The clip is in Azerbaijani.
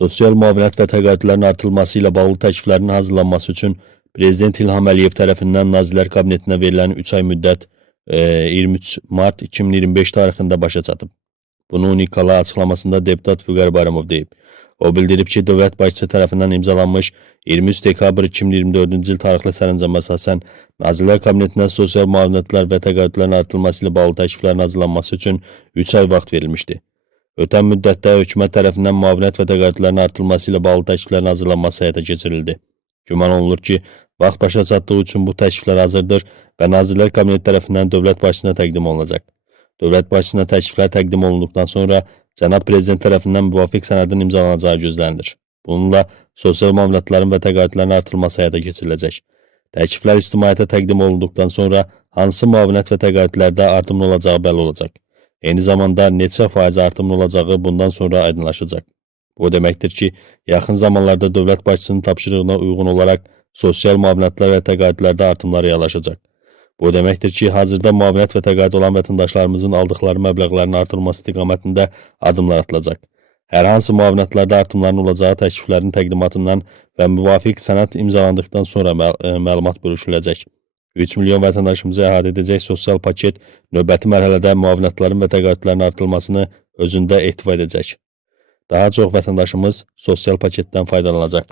Sosial müavinət və təqaüdlərin artırılması ilə bağlı təkliflərin hazırlanması üçün Prezident İlham Əliyev tərəfindən Nazirlər Kabinetinə verilən 3 ay müddət 23 mart 2025 tarixində başa çatıb. Bunu Nikala açıqlamasında deputat Vüqar Bayramov deyib. O bildirib ki, dövlət başçısı tərəfindən imzalanmış 23 dekabr 2024-cü il tarixli sərəncama əsasən Nazirlər Kabinetinə sosial müavinətlər və təqaüdlərin artırılması ilə bağlı təkliflərin hazırlanması üçün 3 ay vaxt verilmişdi. Ötən müddətdə hökumət tərəfindən müavinət və təqaüdlərin artırılması ilə bağlı təkliflərin hazırlanması həyata keçirildi. Güman olunur ki, vaxt başa çatdığı üçün bu təkliflər hazırdır və Nazirlər Kabineti tərəfindən dövlət başçısına təqdim olunacaq. Dövlət başçısına təkliflər təqdim olunduqdan sonra Cənab Prezident tərəfindən müvafiq sənədin imzalanacağı gözlənilir. Bununla sosial müavinətlərin və təqaüdlərin artırılması həyata keçiriləcək. Təkliflər ictimaiyyətə təqdim olunduqdan sonra hansı müavinət və təqaüdlərdə artımın olacağı bəlli olacaq. Eyni zamanda neçə faiz artımın olacağı bundan sonra aydınlaşacaq. Bu deməkdir ki, yaxın zamanlarda dövlət başçısının tapşırığına uyğun olaraq sosial müavinətlər və təqaüdlərdə artımlar reallaşacaq. Bu deməkdir ki, hazırda müavinət və təqaüd olan vətəndaşlarımızın aldıqları məbləğlərin artırılması istiqamətində adımlar atılacaq. Hər hansı müavinətlərdə artımların olacağı təkliflərin təqdimatından və müvafiq sənəd imzalandıqdan sonra məlumat bölüşüləcək. 3 milyon vətəndaşımızı əhatə edəcək sosial paket növbəti mərhələdə müavinətlərin və təqaüdlərin artırılmasını özündə ehtiva edəcək. Daha çox vətəndaşımız sosial paketdən faydalanacaq.